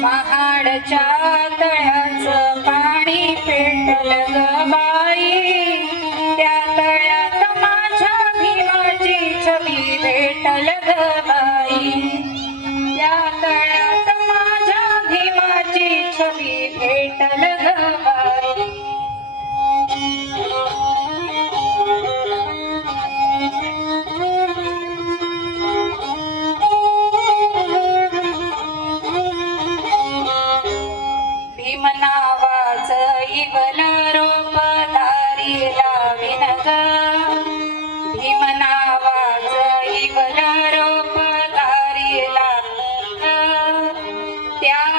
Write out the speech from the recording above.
महाडच्या तळ्याचं पाणी पेटलं ग बाई, त्या तळ्यात माझ्या भीमाची छबी भेटल ग बाई, त्या तळ्यात माझ्या भीमाची छबी भेटल ग बाई. भीम नावाचं इवल रोप दारी लावीन ग, भीम नावाचं इवल रोप दारी लावीन ग, त्या